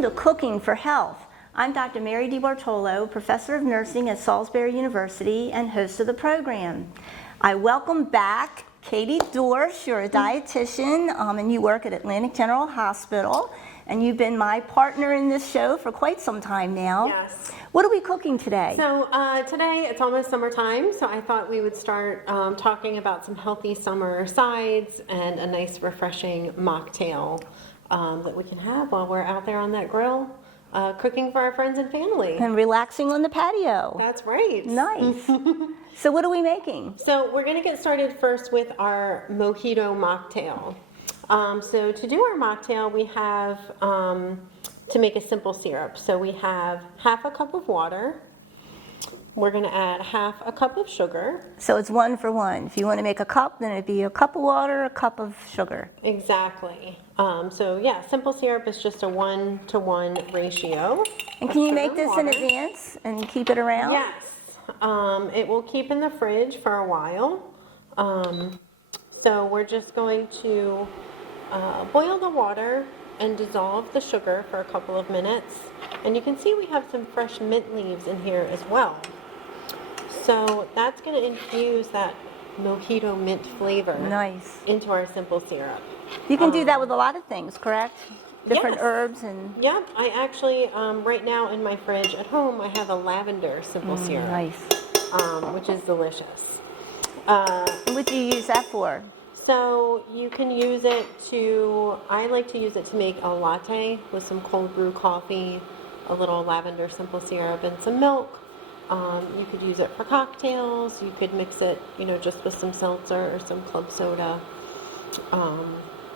Welcome to Cooking for Health. I'm Dr. Mary DiBartolo, Professor of Nursing at Salisbury University and host of the program. I welcome back Katie Dorsch. You're a dietitian and you work at Atlantic General Hospital, and you've been my partner in this show for quite some time now. Yes. What are we cooking today? So today it's almost summertime, so I thought we would start talking about some healthy summer sides and a nice refreshing mocktail that we can have while we're out there on that grill cooking for our friends and family. And relaxing on the patio. That's right. Nice. So what are we making? So we're going to get started first with our mojito mocktail. So to do our mocktail, we have to make a simple syrup. So we have half a cup of water. We're going to add half a cup of sugar. So it's 1 for 1. If you want to make a cup, then it'd be a cup of water, a cup of sugar. Exactly. So yeah, simple syrup is just a 1-to-1 ratio. And can you make this in advance and keep it around? Yes. It will keep in the fridge for a while. So we're just going to boil the water and dissolve the sugar for a couple of minutes. And you can see we have some fresh mint leaves in here as well. So that's going to infuse that mojito mint flavor into our simple syrup. You can do that with a lot of things, correct? Different yes. herbs and... Yep, I actually, right now in my fridge at home, I have a lavender simple syrup. Nice. Which is delicious. What do you use that for? So you can use it to, I like to use it to make a latte with some cold brew coffee, a little lavender simple syrup, and some milk. You could use it for cocktails. You could mix it, just with some seltzer or some club soda.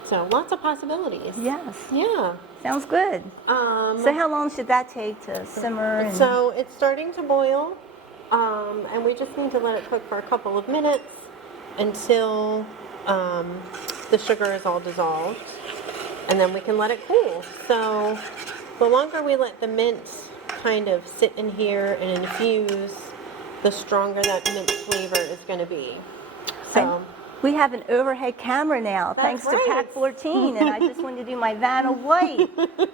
So lots of possibilities. Yes. Yeah. Sounds good. So how long should that take to simmer? So it's starting to boil, and we just need to let it cook for a couple of minutes until the sugar is all dissolved, and then we can let it cool. So the longer we let the mint kind of sit in here and infuse, the stronger that mint flavor is going to be. So we have an overhead camera now, thanks to Pack 14, and I just wanted to do my Vanna White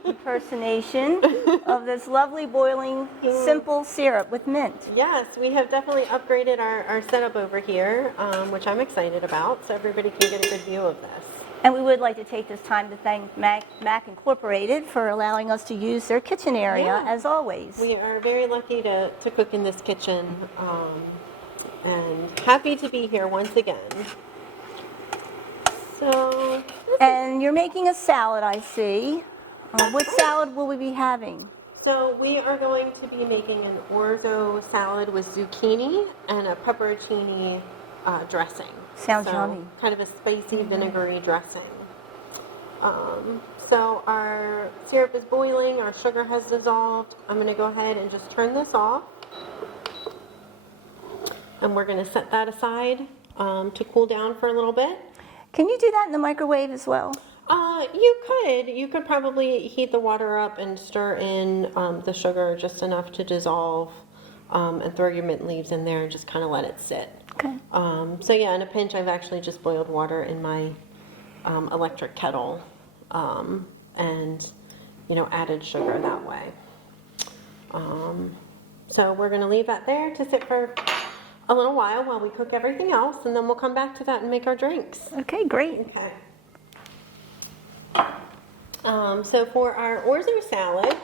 impersonation of this lovely boiling simple syrup with mint. Yes, we have definitely upgraded our setup over here, which I'm excited about, so everybody can get a good view of this. And we would like to take this time to thank Mac Incorporated for allowing us to use their kitchen area, as always. We are very lucky to cook in this kitchen, and happy to be here once again. So, and you're making a salad, I see. What salad will we be having? So we are going to be making an orzo salad with zucchini and a pepperoncini dressing. Sounds yummy. Kind of a spicy, vinegary dressing. So our syrup is boiling, our sugar has dissolved. I'm going to go ahead and just turn this off. And we're going to set that aside to cool down for a little bit. Can you do that in the microwave as well? You could. You could probably heat the water up and stir in the sugar just enough to dissolve, and throw your mint leaves in there and just kind of let it sit. Okay. So yeah, in a pinch, I've actually just boiled water in my electric kettle, and added sugar that way. So we're going to leave that there to sit for a little while we cook everything else, and then we'll come back to that and make our drinks. Okay, great. Okay. So for our orzo salad,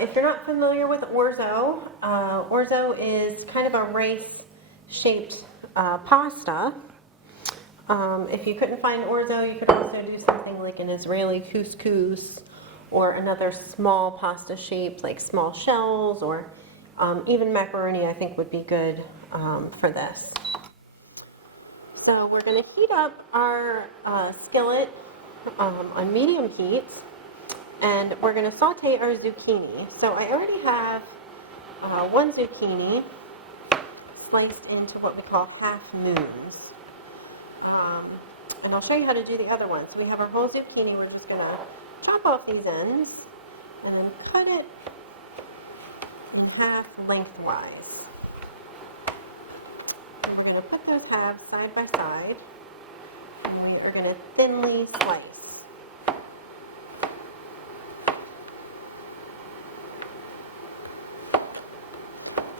if you're not familiar with orzo, orzo is kind of a rice-shaped pasta. If you couldn't find orzo, you could also do something like an Israeli couscous or another small pasta shape like small shells, or even macaroni I think would be good for this. So we're going to heat up our skillet on medium heat, and we're going to saute our zucchini. So I already have one zucchini sliced into what we call half moons. And I'll show you how to do the other one. So we have our whole zucchini. We're just going to chop off these ends and then cut it in half lengthwise. And we're going to put those halves side by side, and we are going to thinly slice.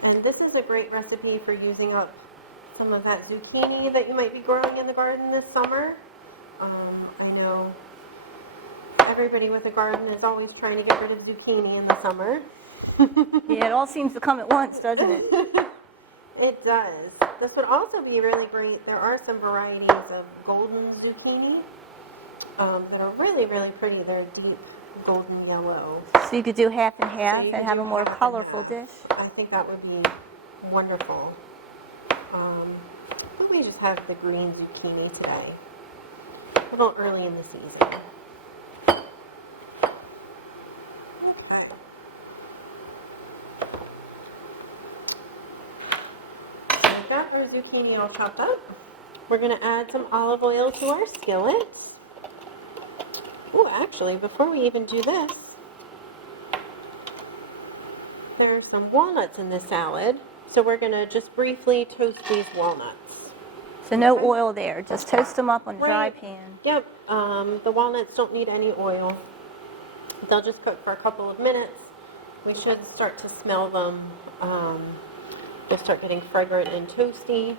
And this is a great recipe for using up some of that zucchini that you might be growing in the garden this summer. I know everybody with a garden is always trying to get rid of zucchini in the summer. Yeah, it all seems to come at once, doesn't it? It does. This would also be really great. There are some varieties of golden zucchini that are really, really pretty. They're deep golden yellow. So you could do half and half So you and could have do a more half and colorful half. dish. I think that would be wonderful. We just have the green zucchini today. A little early in the season. Okay. So we've got our zucchini all chopped up. We're going to add some olive oil to our skillet. Ooh, actually, before we even do this, there are some walnuts in this salad. So we're going to just briefly toast these walnuts. So no oil there, just toast them up on a dry Right. pan. Yep, the walnuts don't need any oil. They'll just cook for a couple of minutes. We should start to smell them. They'll start getting fragrant and toasty.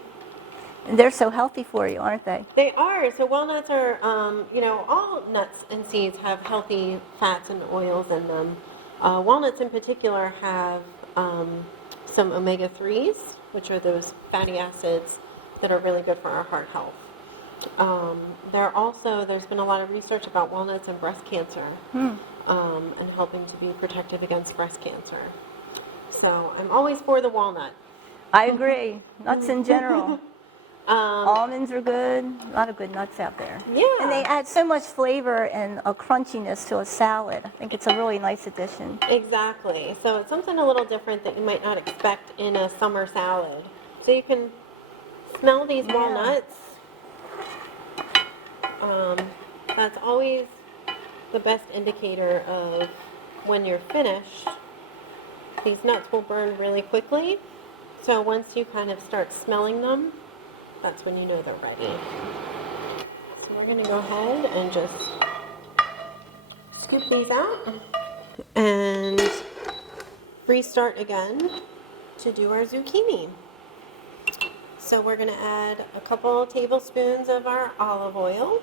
And they're so healthy for you, aren't they? They are. So walnuts are, all nuts and seeds have healthy fats and oils in them. Walnuts in particular have some omega-3s, which are those fatty acids that are really good for our heart health. There's been a lot of research about walnuts and breast cancer, and helping to be protective against breast cancer. So I'm always for the walnut. I agree. Nuts in general. Almonds are good. A lot of good nuts out there. Yeah. And they add so much flavor and a crunchiness to a salad. I think it's a really nice addition. Exactly. So it's something a little different that you might not expect in a summer salad. So you can smell these walnuts. That's always the best indicator of when you're finished. These nuts will burn really quickly. So once you kind of start smelling them, that's when you know they're ready. So we're going to go ahead and just scoop these out and restart again to do our zucchini. So we're going to add a couple tablespoons of our olive oil.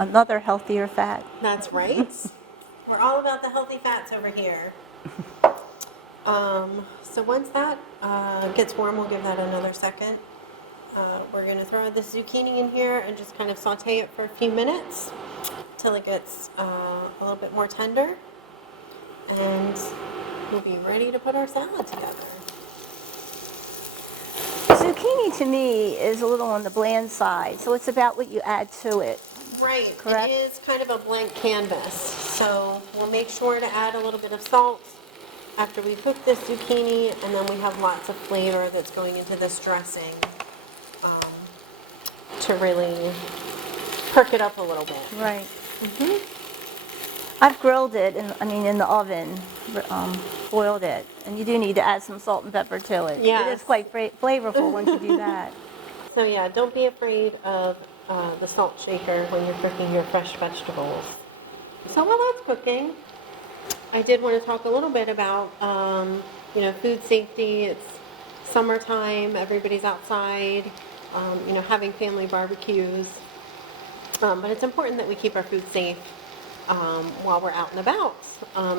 Another healthier fat. That's right. We're all about the healthy fats over here. So once that gets warm, we'll give that another second. We're going to throw the zucchini in here and just kind of saute it for a few minutes till it gets a little bit more tender. And we'll be ready to put our salad together. Zucchini to me is a little on the bland side, so it's about what you add to it. Right, Correct. it is kind of a blank canvas, so we'll make sure to add a little bit of salt after we cook this zucchini, and then we have lots of flavor that's going into this dressing to really perk it up a little bit. Right. I've grilled it, in the oven, boiled it, and you do need to add some salt and pepper to it. It Yes. is quite flavorful once you do that. So yeah, don't be afraid of the salt shaker when you're cooking your fresh vegetables. So while that's cooking, I did want to talk a little bit about food safety. It's summertime, everybody's outside, having family barbecues. But it's important that we keep our food safe while we're out and about,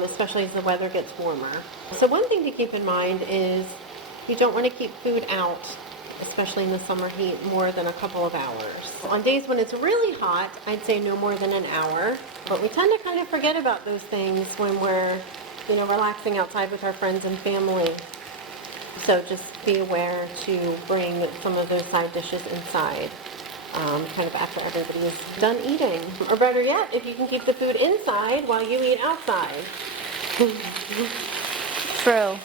especially as the weather gets warmer. So one thing to keep in mind is you don't want to keep food out, especially in the summer heat, more than a couple of hours. On days when it's really hot, I'd say no more than an hour, but we tend to kind of forget about those things when we're, relaxing outside with our friends and family. So just be aware to bring some of those side dishes inside, kind of after everybody's done eating. Or better yet, if you can keep the food inside while you eat outside. True.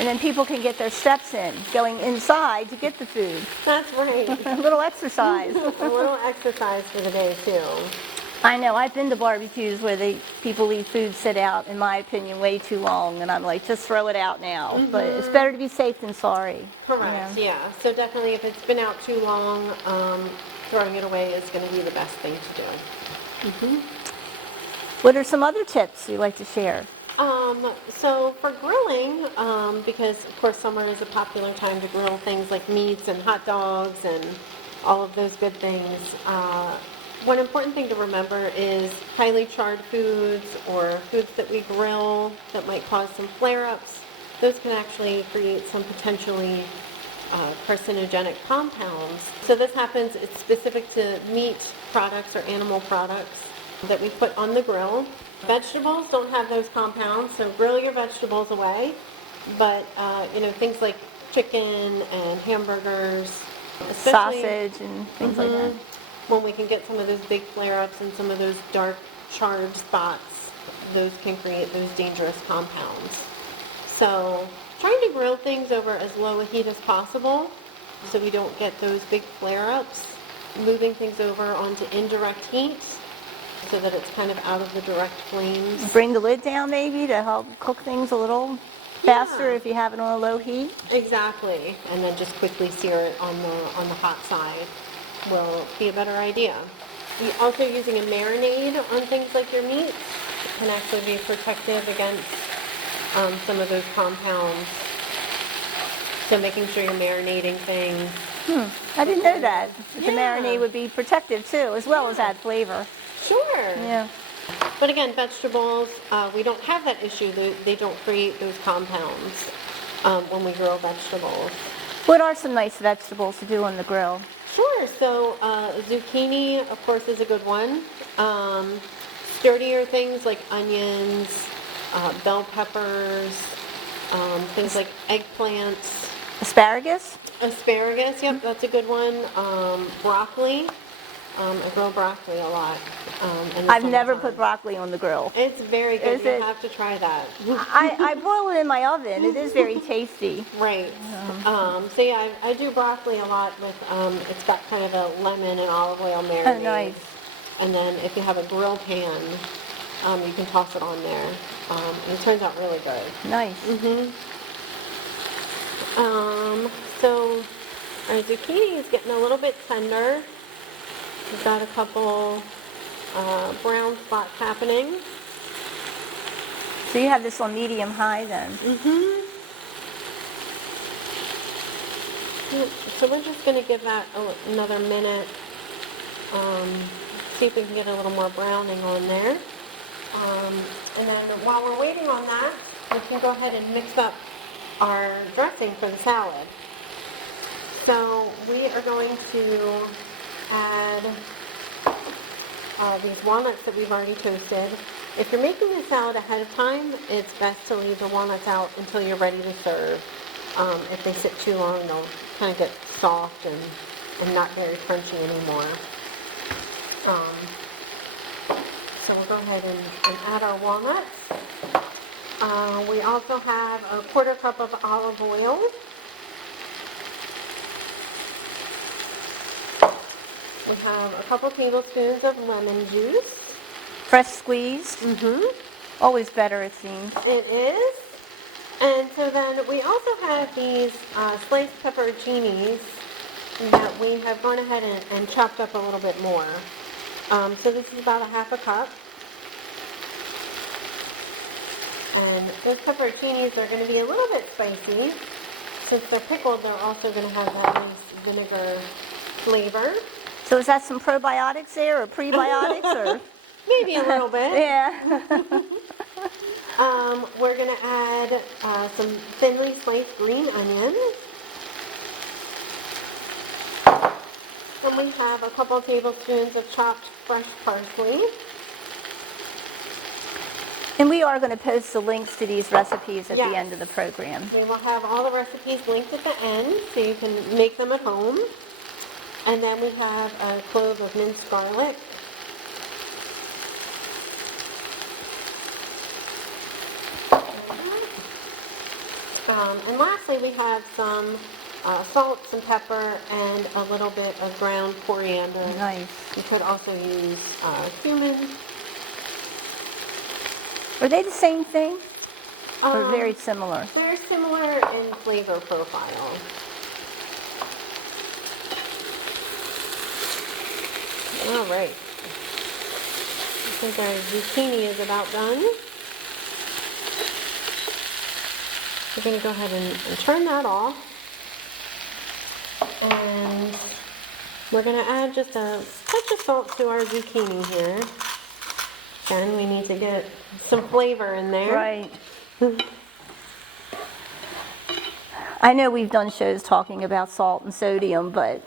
And then people can get their steps in, going inside to get the food. That's right. A little exercise. A little exercise for the day, too. I know, I've been to barbecues where people leave food sit out, in my opinion, way too long, and I'm like, just throw it out now. But it's better to be safe than sorry. Correct, yeah. So definitely if it's been out too long, throwing it away is going to be the best thing to do. What are some other tips you'd like to share? So for grilling, because of course summer is a popular time to grill things like meats and hot dogs and all of those good things, one important thing to remember is highly charred foods or foods that we grill that might cause some flare-ups. Those can actually create some potentially carcinogenic compounds. So this happens, it's specific to meat products or animal products that we put on the grill. Vegetables don't have those compounds, so grill your vegetables away. But, things like chicken and hamburgers, especially Sausage and things like that. when we can get some of those big flare-ups and some of those dark charred spots, those can create those dangerous compounds. So trying to grill things over as low a heat as possible so we don't get those big flare-ups. Moving things over onto indirect heat so that it's kind of out of the direct flames. Bring the lid down maybe to help cook things a little faster Yeah. if you have it on a low heat. Exactly, and then just quickly sear it on the hot side will be a better idea. Also using a marinade on things like your meats can actually be protective against some of those compounds. So making sure you're marinating things. I didn't know that. The Yeah. marinade would be protective too, as well as add flavor. Sure. Yeah. But again, vegetables, we don't have that issue. They don't create those compounds when we grill vegetables. What are some nice vegetables to do on the grill? Sure. So zucchini, of course, is a good one. Sturdier things like onions, bell peppers, things like eggplants. Asparagus? Asparagus, yep, that's a good one. Broccoli. I grow broccoli a lot. In the I've never summertime. put broccoli on the grill. It's very good. Is You'll it? have to try that. I boil it in my oven. It is very tasty. Right. So yeah, I do broccoli a lot with, it's got kind of a lemon and olive oil marinade. Oh, nice. And then if you have a grill pan, you can toss it on there. And it turns out really good. Nice. So our zucchini is getting a little bit tender. We've got a couple brown spots happening. So you have this on medium high then? Yep. So we're just going to give that another minute. See if we can get a little more browning on there. And then while we're waiting on that, we can go ahead and mix up our dressing for the salad. So we are going to add these walnuts that we've already toasted. If you're making the salad ahead of time, it's best to leave the walnuts out until you're ready to serve. If they sit too long, they'll kind of get soft and not very crunchy anymore. So we'll go ahead and add our walnuts. We also have a 1/4 cup of olive oil. We have a couple tablespoons of lemon juice. Fresh squeezed? Always better, it seems. It is. And so then we also have these sliced pepperoncinis that we have gone ahead and chopped up a little bit more. So this is about a 1/2 cup. And those pepperoncinis are going to be a little bit spicy. Since they're pickled, they're also going to have that nice vinegar flavor. So is that some probiotics there or prebiotics or? Maybe a little bit. Yeah. We're going to add some thinly sliced green onions. And we have a couple tablespoons of chopped fresh parsley. And we are going to post the links to these recipes at Yes. the end of the program. We will have all the recipes linked at the end so you can make them at home. And then we have a clove of minced garlic. And lastly, we have some salt, some pepper, and a little bit of ground coriander. Nice. You could also use cumin. Are they the same thing or Um, very similar? They're similar in flavor profile. All right. I think our zucchini is about done. We're going to go ahead and turn that off. And we're going to add just a touch of salt to our zucchini here. Again, we need to get some flavor in there. Right. I know we've done shows talking about salt and sodium, but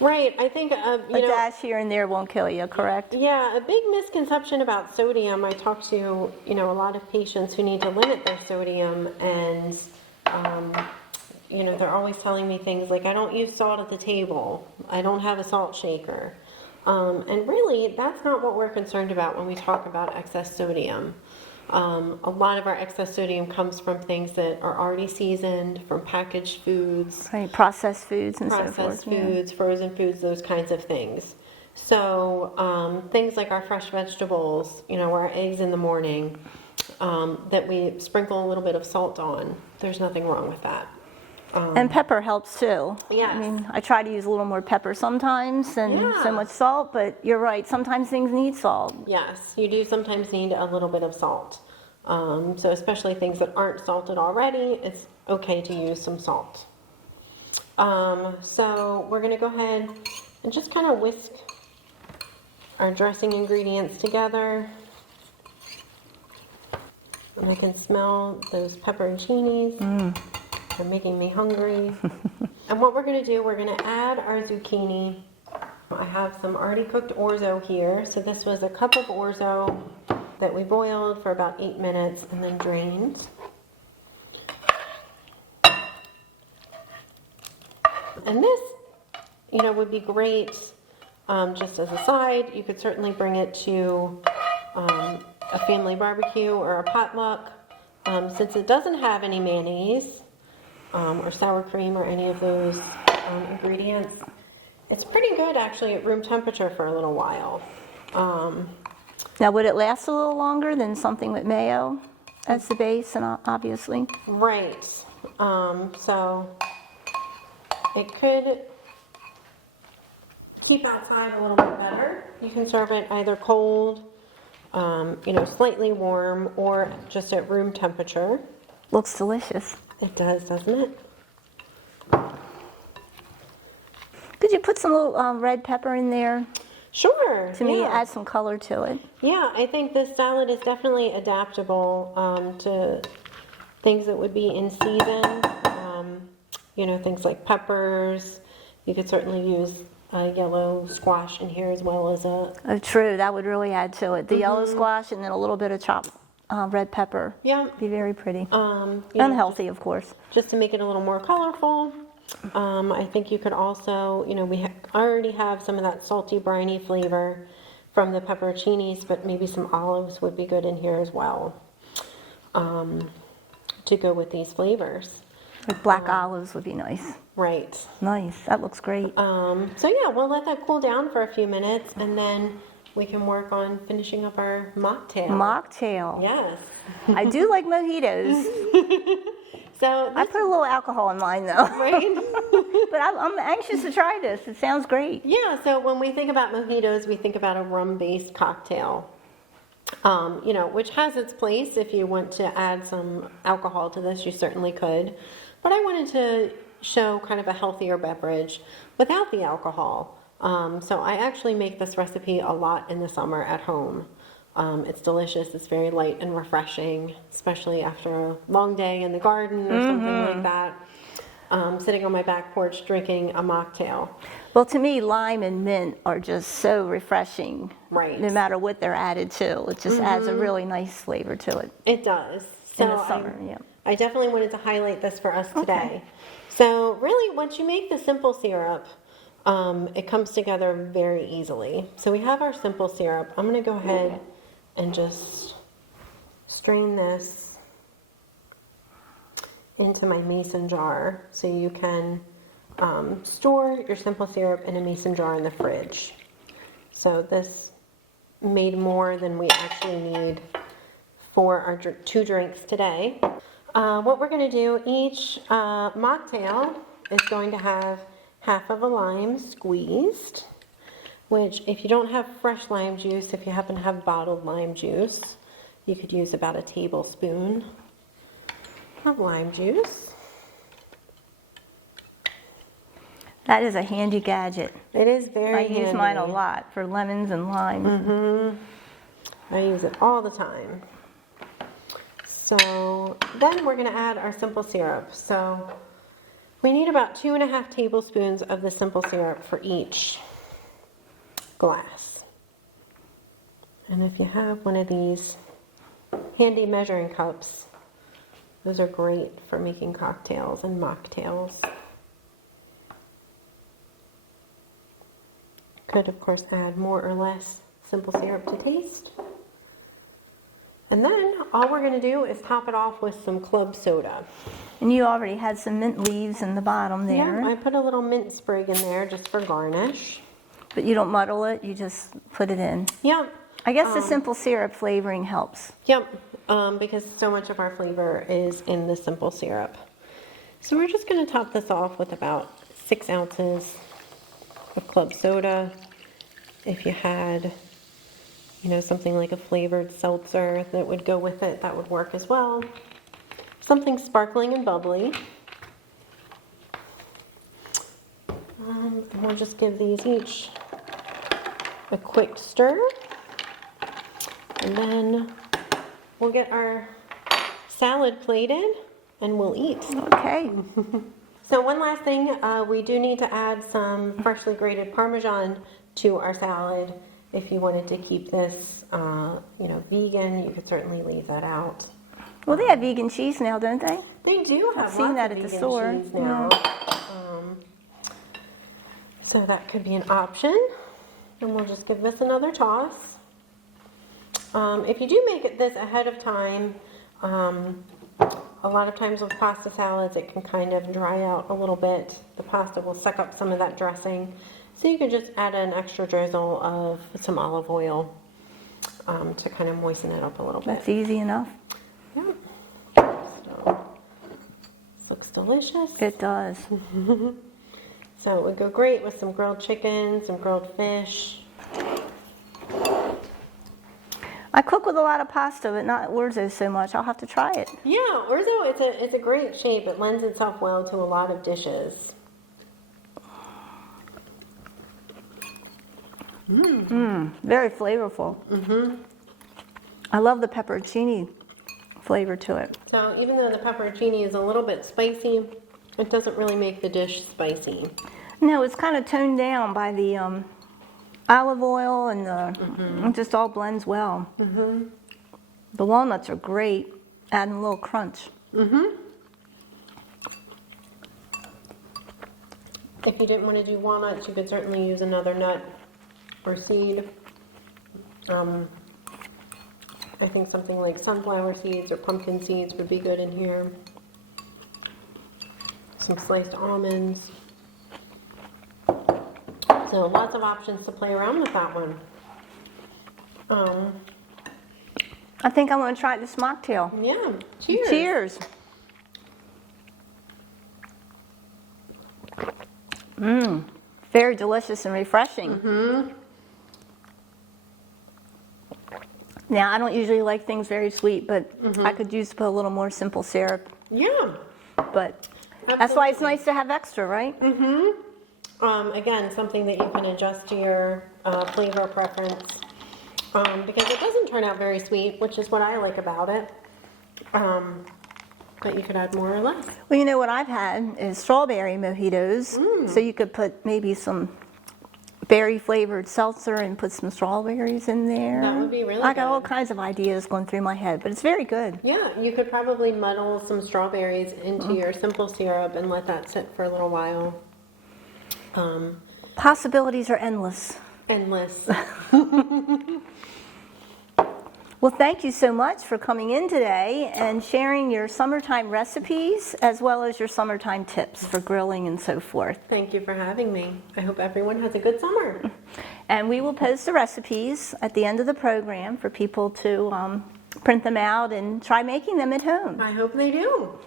Right, I think, a dash here and there won't kill you, correct? yeah, a big misconception about sodium, I talk to, a lot of patients who need to limit their sodium, and, they're always telling me things like, I don't use salt at the table, I don't have a salt shaker. And really, that's not what we're concerned about when we talk about excess sodium. A lot of our excess sodium comes from things that are already seasoned, from packaged foods. Right, processed foods and so forth. Processed foods, frozen foods, those kinds of things. So things like our fresh vegetables, our eggs in the morning, that we sprinkle a little bit of salt on. There's nothing wrong with that. And pepper helps too. Yes. I mean, I try to use a little more pepper sometimes than so Yeah. much salt, but you're right, sometimes things need salt. Yes, you do sometimes need a little bit of salt. So especially things that aren't salted already, it's okay to use some salt. So we're going to go ahead and just kind of whisk our dressing ingredients together. And I can smell those pepperoncinis. They're making me hungry. And what we're going to do, we're going to add our zucchini. I have some already cooked orzo here. So this was a cup of orzo that we boiled for about 8 minutes and then drained. And this, would be great just as a side. You could certainly bring it to a family barbecue or a potluck. Since it doesn't have any mayonnaise or sour cream or any of those ingredients, it's pretty good actually at room temperature for a little while. Now, would it last a little longer than something with mayo as the base, and obviously? Right. So it could keep outside a little bit better. You can serve it either cold, slightly warm, or just at room temperature. Looks delicious. It does, doesn't it? Could you put some little red pepper in there? Sure. To me, yeah. add some color to it. Yeah, I think this salad is definitely adaptable to things that would be in season. Things like peppers. You could certainly use a yellow squash in here as well as a... Oh, true. That would really add to it. The yellow squash and then a little bit of chopped red pepper. Yeah. Be very pretty. And And healthy, of course. Just to make it a little more colorful. I think you could also, we already have some of that salty, briny flavor from the pepperoncinis, but maybe some olives would be good in here as well to go with these flavors. Like black olives would be nice. Right. Nice. That looks great. So yeah, we'll let that cool down for a few minutes, and then we can work on finishing up our mocktail. Mocktail. Yes. I do like mojitos. So I put a little alcohol in mine, though. right. But I'm anxious to try this. It sounds great. Yeah, so when we think about mojitos, we think about a rum-based cocktail, which has its place. If you want to add some alcohol to this, you certainly could. But I wanted to show kind of a healthier beverage without the alcohol. So I actually make this recipe a lot in the summer at home. It's delicious. It's very light and refreshing, especially after a long day in the garden or something like that. Sitting on my back porch drinking a mocktail. Well, to me, lime and mint are just so refreshing. Right. No matter what they're added to. It just adds a really nice flavor to it. It does. In the summer, yeah. I definitely wanted to highlight this for us today. So really, once you make the simple syrup, it comes together very easily. So we have our simple syrup. I'm going to go ahead and just strain this into my mason jar so you can store your simple syrup in a mason jar in the fridge. So this made more than we actually need for our 2 drinks today. What we're going to do, each mocktail is going to have half of a lime squeezed. which if you don't have fresh lime juice, if you happen to have bottled lime juice, you could use about a tablespoon of lime juice. That is a handy gadget. It is very I handy. use mine a lot for lemons and limes. I use it all the time. So then we're going to add our simple syrup. So we need about 2.5 tablespoons of the simple syrup for each glass. And if you have one of these handy measuring cups, those are great for making cocktails and mocktails. Could, of course, add more or less simple syrup to taste. And then all we're going to do is top it off with some club soda. And you already had some mint leaves in the bottom there. Yeah, I put a little mint sprig in there just for garnish. But you don't muddle it, you just put it in. Yeah. I guess the simple syrup flavoring helps. Yep, because so much of our flavor is in the simple syrup. So we're just going to top this off with about 6 ounces of club soda. If you had, you know, something like a flavored seltzer that would go with it, that would work as well. Something sparkling and bubbly. And we'll just give these each a quick stir. And then we'll get our salad plated and we'll eat. Okay. So one last thing, we do need to add some freshly grated Parmesan to our salad. If you wanted to keep this, you know, vegan, you could certainly leave that out. Well, they have vegan cheese now, don't they? They do have I've seen lots that of at the vegan store. cheese now. So that could be an option. And we'll just give this another toss. If you do make this ahead of time, a lot of times with pasta salads, it can kind of dry out a little bit. The pasta will suck up some of that dressing. So you can just add an extra drizzle of some olive oil to kind of moisten it up a little bit. That's easy enough. Yeah. So, this looks delicious. It does. So it would go great with some grilled chicken, some grilled fish. I cook with a lot of pasta, but not orzo so much. I'll have to try it. Yeah, orzo, it's a great shape. It lends itself well to a lot of dishes. Very flavorful. I love the pepperoncini flavor to it. So even though the pepperoncini is a little bit spicy, it doesn't really make the dish spicy. No, it's kind of toned down by the olive oil and it just all blends well. The walnuts are great, adding a little crunch. If you didn't want to do walnuts, you could certainly use another nut or seed. I think something like sunflower seeds or pumpkin seeds would be good in here. Some sliced almonds. So lots of options to play around with that one. I think I'm going to try this mocktail. Yeah, cheers. Cheers. Very delicious and refreshing. Now, I don't usually like things very sweet, but I could use to put a little more simple syrup. Yeah. But that's why it's nice to have extra, right? Again, something that you can adjust to your flavor preference because it doesn't turn out very sweet, which is what I like about it. But you could add more or less. Well, you know what I've had is strawberry mojitos. So you could put maybe some berry flavored seltzer and put some strawberries in there. That would be really I got all good. kinds of ideas going through my head, but it's very good. Yeah, you could probably muddle some strawberries into your simple syrup and let that sit for a little while. Possibilities are endless. Endless. Well, thank you so much for coming in today and sharing your summertime recipes as well as your summertime tips for grilling and so forth. Thank you for having me. I hope everyone has a good summer. And we will post the recipes at the end of the program for people to print them out and try making them at home. I hope they do.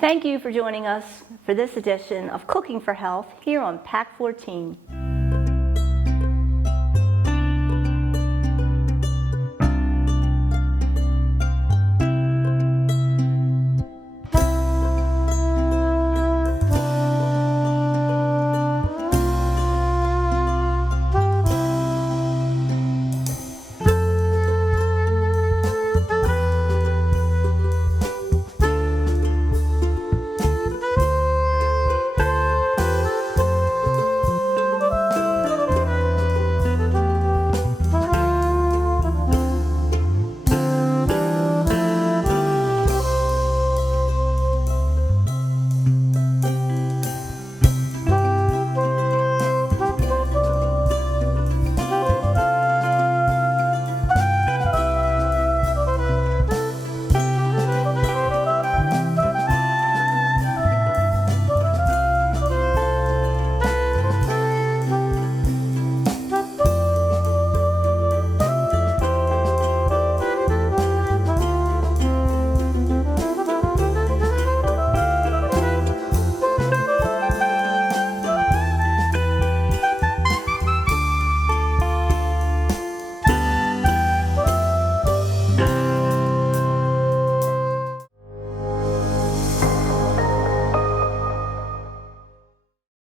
Thank you for joining us for this edition of Cooking for Health here on PAC 14.